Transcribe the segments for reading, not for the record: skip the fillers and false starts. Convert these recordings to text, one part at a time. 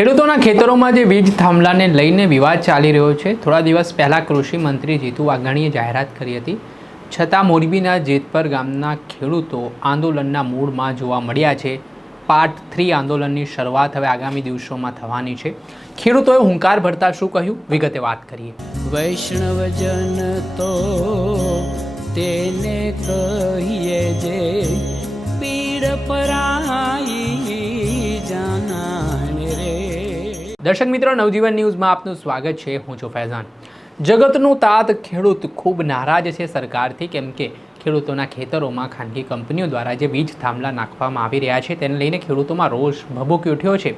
ખેડૂતોના ખેતરોમાં જે વીજ થાંભલાને લઈને વિવાદ ચાલી રહ્યો છે। થોડા દિવસ પહેલાં કૃષિ મંત્રી જીતુ વાઘાણીએ જાહેરાત કરી હતી, છતાં મોરબીના જેતપર ગામના ખેડૂતો આંદોલનના મૂડમાં જોવા મળ્યા છે। પાર્ટ 3 આંદોલનની શરૂઆત હવે આગામી દિવસોમાં થવાની છે। ખેડૂતોએ હુંકાર ભરતા શું કહ્યું, વિગતે વાત કરીએ। વૈષ્ણવજન તો તેને કહીએ જે પીડ પરાઈ જાનાને રે। દર્શક મિત્રો, નવજીવન ન્યૂઝમાં આપનું સ્વાગત છે। હું છું ફૈઝાન। જગતનો તાત ખેડૂત ખૂબ નારાજ છે સરકારથી, કેમ કે ખેડૂતોના ખેતરોમાં ખાનગી કંપનીઓ દ્વારા જે વીજ થાંભલા નાખવામાં આવી રહ્યા છે તેને લઈને ખેડૂતોમાં રોષ ભભૂકી ઉઠ્યો છે।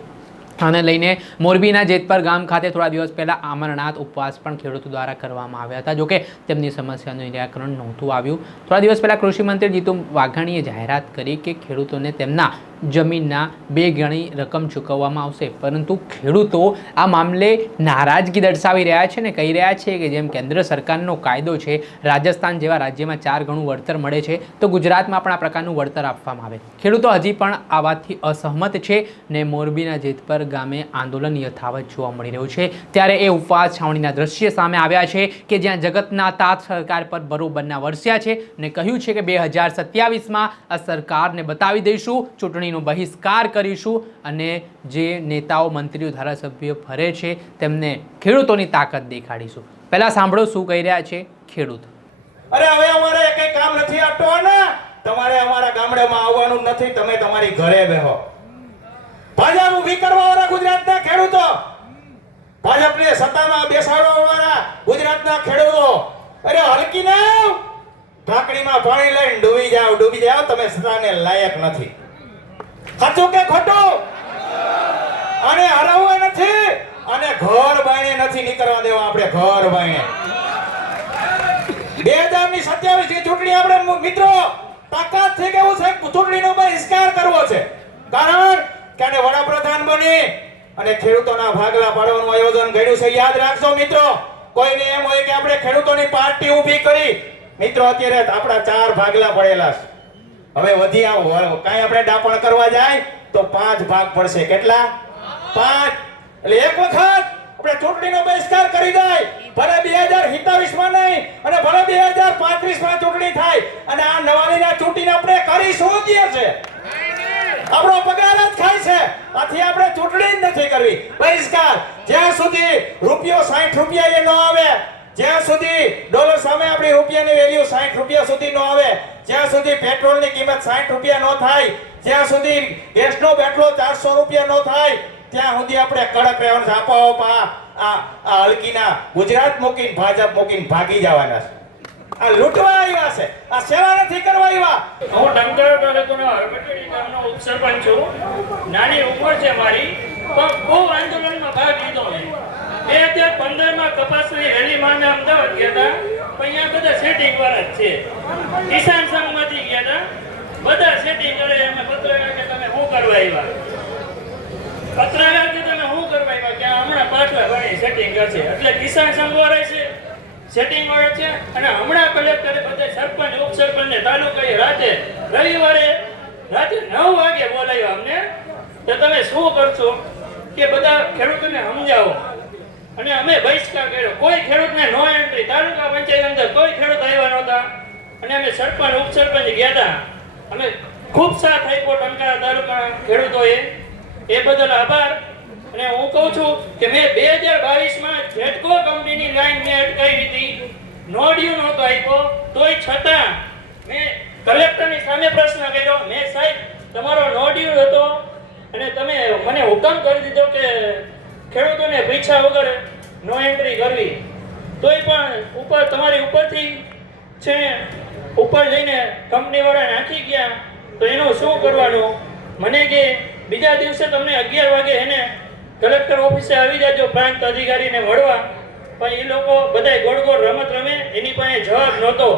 આને લઈને મોરબીના જેતપર ગામ ખાતે થોડા દિવસ પહેલાં અમરનાથ ઉપવાસ પણ ખેડૂતો દ્વારા કરવામાં આવ્યા હતા। જોકે તેમની સમસ્યાનું નિરાકરણ નહોતું આવ્યું। થોડા દિવસ પહેલાં કૃષિ મંત્રી જીતુ વાઘાણીએ જાહેરાત કરી કે ખેડૂતોને તેમના જમીનના 2 ગણી રકમ ચૂકવવામાં આવશે, પરંતુ ખેડૂતો આ મામલે નારાજગી દર્શાવી રહ્યા છે ને કહી રહ્યા છે કે જેમ કેન્દ્ર સરકારનો કાયદો છે, રાજસ્થાન જેવા રાજ્યમાં 4 ગણું વળતર મળે છે, તો ગુજરાતમાં પણ આ પ્રકારનું વળતર આપવામાં આવે। ખેડૂતો હજી પણ આ વાતથી અસહમત છે ને મોરબીના જેતપર ગામે આંદોલન યથાવત જોવા મળી રહ્યું છે। ત્યારે એ ઉપવાસ છાવણીના દ્રશ્ય સામે આવ્યા છે કે જ્યાં જગતના તાત સરકાર પર બરોબરના વરસ્યા છે ને કહ્યું છે કે 2027માં આ સરકારને બતાવી દઈશું, ચૂંટણીનો બહિષ્કાર કરીશું અને જે નેતાઓ, મંત્રીઓ, ધારાસભ્યો ફરે છે તેમને ખેડૂતોની તાકાત દેખાડીશું। પહેલા સાંભળો શું કહી રહ્યા છે ખેડૂત। અરે હવે અમારે કઈ કામ નથી આપવાનું, તમારે અમારા ગામડામાં આવવાનું નથી, તમે તમારી ઘરે બેહો। ભાજપ ઊભી કરવા વાળા ગુજરાતના ખેડૂતો, ભાજપને સત્તામાં બેસાડવા વાળા ગુજરાતના ખેડૂતો, અરે હલકી ના ઢાંકણીમાં પાણી લઈને ડૂબી જાવ, તમે સત્તાને લાયક નથી। સાચું કે ખોટું? અને હરાવવા નથી, અને ઘર બાયણે નથી નીકળવા દેવા આપણે, ઘર બાયણે। 2027 ની ચૂંટણી આપણે મિત્રો તાકાત છે કે હું સાહેબ ચૂંટણીનો બહિષ્કાર કરવો છે, કારણ કે આને વડાપ્રધાન બની અને ખેડૂતોના ભાગલા પાડવાનું આયોજન કર્યું છે। યાદ રાખજો મિત્રો, કોઈને એમ હોય કે આપણે ખેડૂતોની પાર્ટી ઊભી કરી, મિત્રો અત્યારે આપણા 4 ભાગલા પડેલા છે। હવે વધી આવો, કાંઈ આપણે ડાપણ કરવા જાય તો 5 ભાગ પડશે। કેટલા? 5। એટલે એક વખત આપણે ચૂંટણીનો બહિષ્કાર કરી જાય, ભલે 2027માં નહીં અને ભલે 2035માં ચૂંટણી થાય અને આ નવાણીના ચૂંટણી આપણે કરીશું કે છે, આપણો પગાર જ ખાય છે, આથી આપણે ચૂંટણી જ નથી કરવી, બહિષ્કાર। જ્યાં સુધી રૂપિયો 60 રૂપિયા એ ન આવે, જ્યાં સુધી ડોલર સામે આપણી રૂપિયાની વેલ્યુ 60 રૂપિયા સુધી ન આવે, જ્યાં સુધી પેટ્રોલની કિંમત 60 રૂપિયા ન થાય, જ્યાં સુધી ગેસનો બાટલો 400 રૂપિયા ન થાય, ત્યાં સુધી આપણે કડક રહેવાનું છે। આ હલકીના ગુજરાત મૂકીને ભાજપ મૂકીને ભાગી જવાના છે, આ લૂંટવા આવ્યા છે, આ સેવા નથી કરવા આવ્યા। હું ડંગર તાલુકાનો હરબટડી ગામનો ઉપસરપંચ છું। નાની ઉંમર છે મારી, પણ બહુ આંદોલનમાં ભાગ લીધો મેં। 2015માં કપાસની રેલીમાં અમે અમદાવાદ ગયા હતા, પણ અહીંયા બધા સેટિંગ વાળા જ છે, કિસાન સંઘમાંથી ગયા હતા, બધા સેટિંગ કરે। અમે પત્રકાર કે તમે શું કરવા આવ્યા, પત્રકાર કે તમે શું કરવા આવ્યા, કે હમણાં પાછળ ઘણી સેટિંગ કરશે, એટલે કિસાન સંઘ વાળા છે, સેટિંગ વાળા છે। અને હમણાં કલેક્ટરે બધા સરપંચ, ઉપસરપંચને તાલુકાએ રવિવારે રાતે 9 વાગે બોલાવ્યા અમને, તો તમે શું કરશો કે બધા ખેડૂતોને સમજાવો। અને અમે બહિષ્કાર કર્યો, કોઈ ખેડૂતને નો એન્ટ્રી, તાલુકા પંચાયત અંદર કોઈ ખેડૂત આવ્યા નહોતા, અને અમે સરપંચ, ઉપસરપંચ ગયા હતા, અમે ખૂબ સાથ આપ્યો ટંકારા તાલુકાના ખેડૂતોએ, એ બદલ આભાર। અને હું કહું છું કે મેં 2022માં જેટકો કંપનીની લાઈન મેં અટકાવી હતી, નો ડ્યુ નહોતો આપ્યો, તોય છતાં મેં કલેક્ટરની સામે પ્રશ્ન કર્યો, મેં સાહેબ તમારો નો ડ્યુ હતો અને તમે મને હુકમ કરી દીધો કે ખેડૂતોને પૈસા વગર નો એન્ટ્રી કરવી, તોય પણ ઉપર તમારી ઉપરથી છે ઉપર જઈને કંપનીવાળા નાખી ગયા, તો એનું શું કરવાનું? મને કે બીજા દિવસે તમને 11 વાગે એને કલેક્ટર ઓફિસે આવી જાજો પ્રાંત અધિકારીને મળવા, પણ એ લોકો બધાય ગોળ રમત રમે, એની પાસે જવાબ નહોતો।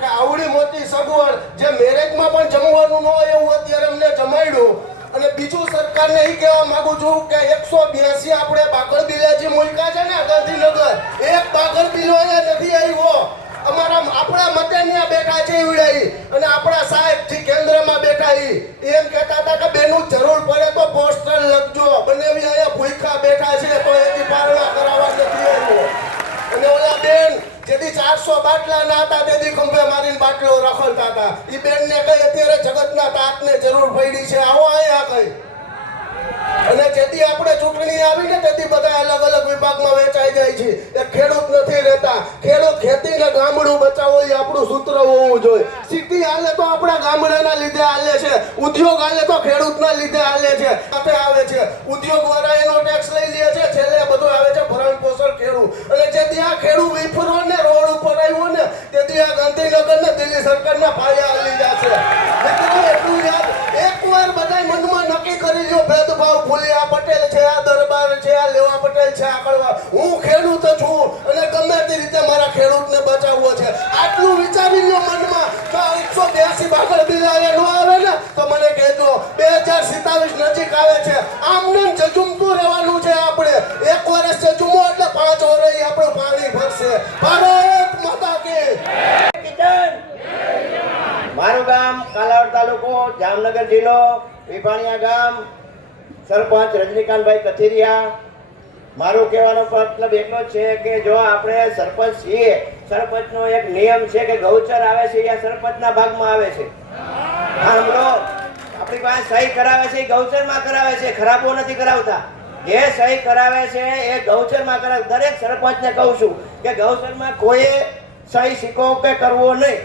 કે આવડી મોટી સગવડ જે મેરેજમાં પણ જમવાનું ન હોય એવું અત્યારે અમને જમાડ્યું। અને બીજું સરકારને એ કહેવા માંગુ છું કે 182 આપણે બાગડ બિલાજી મૂક્યા છે ને ગાંધીનગર, એક બાગડ બિલો નથી આવ્યો। અમારા આપણા મતે ત્યાં બેઠા છે ઈવડાઈ અને આપણા સાહેબ જે કેન્દ્રમાં બેઠા એમ કહેતા હતા કે બેનું જરૂર પડે તો પોસ્ટર લખજો બનેવી અહીંયા ભૂખા બેઠા છે તો એથી પારણા કરાવવા નથી આવ્યો અને ઓલા બેન જેથી 400 બાટલા ના હતા તેથી ખંભે મારીને બાટલો રખડતા હતા ઈ બેનને કઈ અત્યારે જગતના તાતને જરૂર પડી છે આવો અહીંયા કઈ અને જેથી આપણે ચૂંટણી આવીને તેથી બધા અલગ અલગ વિભાગમાં વેચાઈ જાય છે એ ખેડૂત નથી રહેતા ખેડૂત ખેતીને ગામડું બચાવો એ આપણું સૂત્ર હોવું જોઈએ સિટી હાલે તો આપણા ગામડાના લીધે હાલે છે ઉદ્યોગ હાલે તો ખેડૂતના લીધે હાલે છે સાથે આવે છે ઉદ્યોગ વાળા એનો ટેક્સ લઈ લે છે છેલ્લે બધું આવે છે ભરણ પોષણ ખેડૂત અને જેથી આ ખેડૂત વિફરો ને રોડ ઉપર આવ્યો ને તેથી આ ગાંધીનગર ને દિલ્હી સરકારના પાયા હાલી જશે મિત્રો એટલું યાદ એકવાર બધાય મનમાં નક્કી કરી લ્યો ભેદભાવ ભૂલી આ પટેલ છે આ દરબાર છે આ લેવા પટેલ છે આ કડવા હું ખેડૂત છું અને ગમે તે રીતે મારા ખેડૂતને બચાવવો છે આટલું વિચારી લ્યો મનમાં તો 182 બાગડ બિલ આવે ન આવે ને તો મને કહેજો 2027 નજીક આવે છે આમને જજુમતું રહેવાનું છે આપણે એક વર્ષ જજુમો એટલે 5 વર્ષ આપણું પાણી ભરશે ભારત માતા કી મારું ગામ કાલાવડ તાલુકો જામનગર જિલ્લો વિભાણિયા ગામ સરપંચ રજનીકાંતભાઈ કથિરિયા મારું કહેવાનો મતલબ એટલો જ છે કે જો આપણે સરપંચ છીએ સરપંચનો એક નિયમ છે કે ગૌચર આવે છે એ સરપંચના ભાગમાં આવે છે આમલો આપણી પાસે સહી કરાવે છે એ ગૌચરમાં કરાવે છે ખરાબો નથી કરાવતા જે સહી કરાવે છે એ ગૌચરમાં કરાવે દરેક સરપંચને કહું છું કે ગૌચરમાં કોઈએ સહી સિક્કો કે કરવો નહીં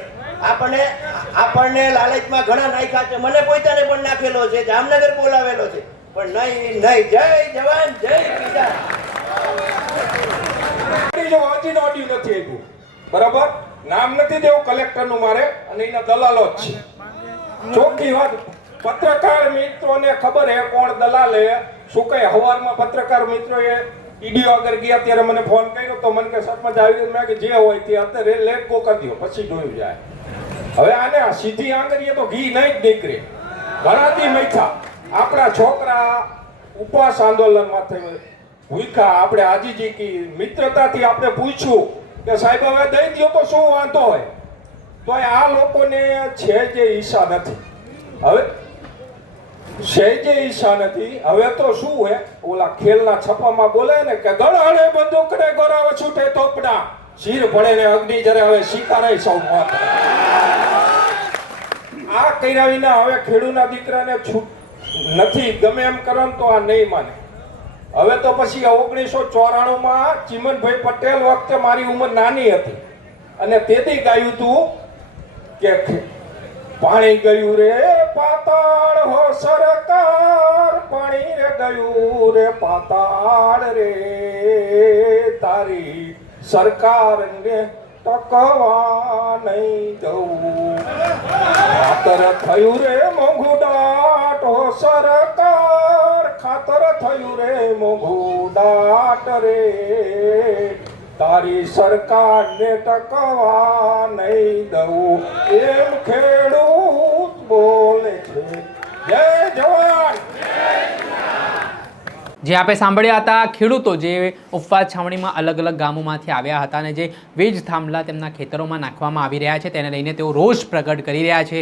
આપણને લાલચમાં ઘણા નાખ્યા છે મને પોતાને પણ નાખેલો છે જામનગર બોલાવેલો છે પણ નહીં જય જવાન જય કિસાન જો હજી ઓડિયો નથી આવ્યું બરાબર નામ નથી દેવું કલેક્ટરનું મારે અને એના દલાલો જ છે ચોખ્ખી વાત પત્રકાર મિત્રોને ખબર હે કોણ દલાલ હે શું કઈ હવારમાં પત્રકાર મિત્રોએ ઈડીઓ આગળ ગયા ત્યારે મને ફોન કર્યો તો મને કે સરપંચ આવી મેં કે જે હોય તે અત્યારે લેટ ગો કરી દો પછી જોયું જાય હવે આને સીધી આંગળીએ તો ઘી નહીં જ નીકળે ઘણા દી મૈથા આપણા છોકરા ઉપવાસ આંદોલનમાં થઈ ભૂખા આપણે આજીજી કી મિત્રતાથી આપણે પૂછ્યું કે સાહેબ હવે દઈ દો તો શું વાંધો હોય તો આ લોકોને છે જે ઈચ્છા નથી હવે છે જે ઈચ્છા નથી હવે તો શું હે ઓલા ખેલના છપ્પામાં બોલે ને કે ગળાડે બંદૂકને ગોરાવ છૂટે તોપડા શીર ભળે ને અગ્નિ જરે હવે શિકારાય સૌ મોત આ કર્યા વિના હવે ખેડૂના દીકરાને છૂટ નથી ગમે એમ કરો તો આ નહીં માને હવે તો પછી 1994 ચીમનભાઈ પટેલ વખતે મારી ઉંમર નાની હતી અને તેથી ગાયું તું કે પાણી ગયું રે પાતાળ હો સરકાર પાણી રે ગયું રે પાતાળ રે તારી સરકારને ટકવા નહીં દઉં ખાતર થયું રે મોંઘું દાટ હો સરકાર ખાતર થયું રે મોંઘું દાટ રે તારી સરકારને ટકવા નહીં દઉં એમ ખેડૂત બોલે છે જય જવાન જે આપણે સાંભળ્યા હતા ખેડૂતો જે ઉપવાસ છાવણીમાં અલગ અલગ ગામોમાંથી આવ્યા હતા અને જે વીજ થાંભલા તેમના ખેતરોમાં નાખવામાં આવી રહ્યા છે તેને લઈને તેઓ રોષ પ્રગટ કરી રહ્યા છે.